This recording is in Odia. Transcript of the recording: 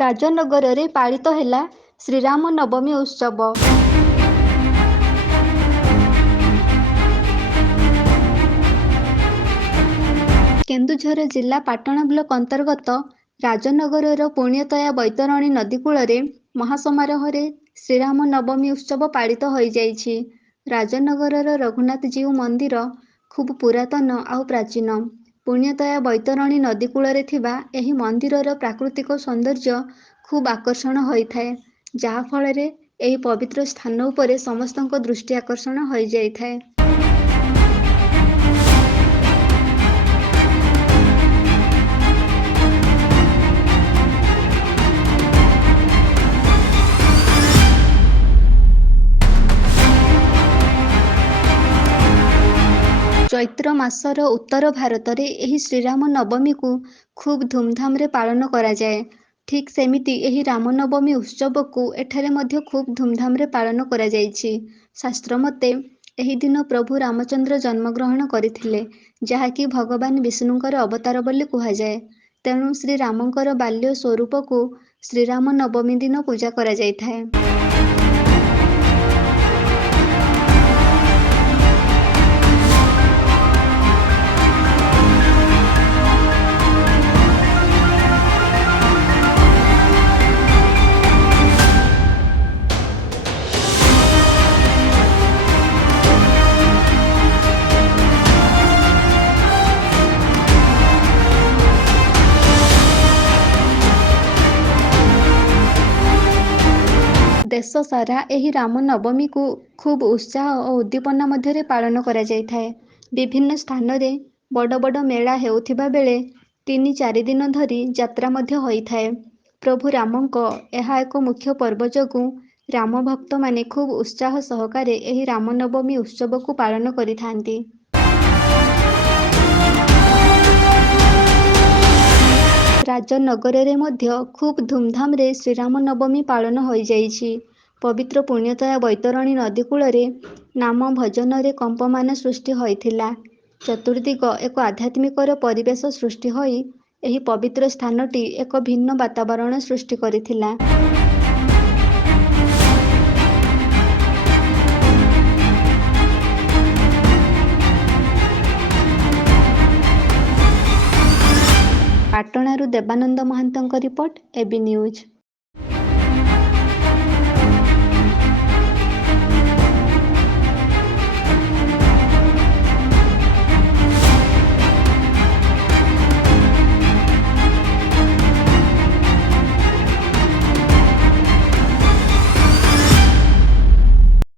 ରାଜନଗରରେ ପାଳିତ ହେଲା ଶ୍ରୀରାମ ନବମୀ ଉତ୍ସବ। କେନ୍ଦୁଝର ଜିଲ୍ଲା ପାଟଣା ବ୍ଲକ ଅନ୍ତର୍ଗତ ରାଜନଗରର ପୁଣ୍ୟତୟା ବୈତରଣୀ ନଦୀ କୂଳରେ ମହାସମାରୋହରେ ଶ୍ରୀରାମ ନବମୀ ଉତ୍ସବ ପାଳିତ ହୋଇଯାଇଛି। ରାଜନଗରର ରଘୁନାଥଜୀଉ ମନ୍ଦିର ଖୁବ୍ ପୁରାତନ ଆଉ ପ୍ରାଚୀନ। ପୁଣ୍ୟତୟା ବୈତରଣୀ ନଦୀ କୂଳରେ ଥିବା ଏହି ମନ୍ଦିରର ପ୍ରାକୃତିକ ସୌନ୍ଦର୍ଯ୍ୟ ଖୁବ୍ ଆକର୍ଷଣ ହୋଇଥାଏ, ଯାହାଫଳରେ ଏହି ପବିତ୍ର ସ୍ଥାନ ଉପରେ ସମସ୍ତଙ୍କ ଦୃଷ୍ଟି ଆକର୍ଷଣ ହୋଇଯାଇଥାଏ। ଚୈତ୍ର ମାସର ଉତ୍ତର ଭାରତରେ ଏହି ଶ୍ରୀରାମ ନବମୀକୁ ଖୁବ୍ ଧୁମଧାମରେ ପାଳନ କରାଯାଏ। ଠିକ୍ ସେମିତି ଏହି ରାମନବମୀ ଉତ୍ସବକୁ ଏଠାରେ ମଧ୍ୟ ଖୁବ୍ ଧୁମଧାମରେ ପାଳନ କରାଯାଇଛି। ଶାସ୍ତ୍ର ମତେ ଏହି ଦିନ ପ୍ରଭୁ ରାମଚନ୍ଦ୍ର ଜନ୍ମଗ୍ରହଣ କରିଥିଲେ, ଯାହାକି ଭଗବାନ ବିଷ୍ଣୁଙ୍କର ଅବତାର ବୋଲି କୁହାଯାଏ। ତେଣୁ ଶ୍ରୀରାମଙ୍କର ବାଲ୍ୟ ସ୍ୱରୂପକୁ ଶ୍ରୀରାମ ନବମୀ ଦିନ ପୂଜା କରାଯାଇଥାଏ। ଦେଶ ସାରା ଏହି ରାମ ନବମୀକୁ ଖୁବ୍ ଉତ୍ସାହ ଓ ଉଦ୍ଦୀପନା ମଧ୍ୟରେ ପାଳନ କରାଯାଇଥାଏ। ବିଭିନ୍ନ ସ୍ଥାନରେ ବଡ଼ ବଡ଼ ମେଳା ହେଉଥିବା ବେଳେ 3-4 ଦିନ ଧରି ଯାତ୍ରା ମଧ୍ୟ ହୋଇଥାଏ। ପ୍ରଭୁ ରାମଙ୍କ ଏହା ଏକ ମୁଖ୍ୟ ପର୍ବ ଯୋଗୁଁ ରାମ ଭକ୍ତମାନେ ଖୁବ୍ ଉତ୍ସାହ ସହକାରେ ଏହି ରାମନବମୀ ଉତ୍ସବକୁ ପାଳନ କରିଥାନ୍ତି। ରାଜନଗରରେ ମଧ୍ୟ ଖୁବ୍ ଧୁମଧାମରେ ଶ୍ରୀରାମ ନବମୀ ପାଳନ ହୋଇଯାଇଛି। ପବିତ୍ର ପୁଣ୍ୟତୟା ବୈତରଣୀ ନଦୀ କୂଳରେ ନାମ ଭଜନରେ କମ୍ପମାନ ସୃଷ୍ଟି ହୋଇଥିଲା। ଚତୁର୍ଦ୍ଦିଗ ଏକ ଆଧ୍ୟାତ୍ମିକର ପରିବେଶ ସୃଷ୍ଟି ହୋଇ ଏହି ପବିତ୍ର ସ୍ଥାନଟି ଏକ ଭିନ୍ନ ବାତାବରଣ ସୃଷ୍ଟି କରିଥିଲା। ପାଟଣାରୁ ଦେବାନନ୍ଦ ମହାନ୍ତଙ୍କ ରିପୋର୍ଟ, এবି ନ୍ୟୁଜ୍।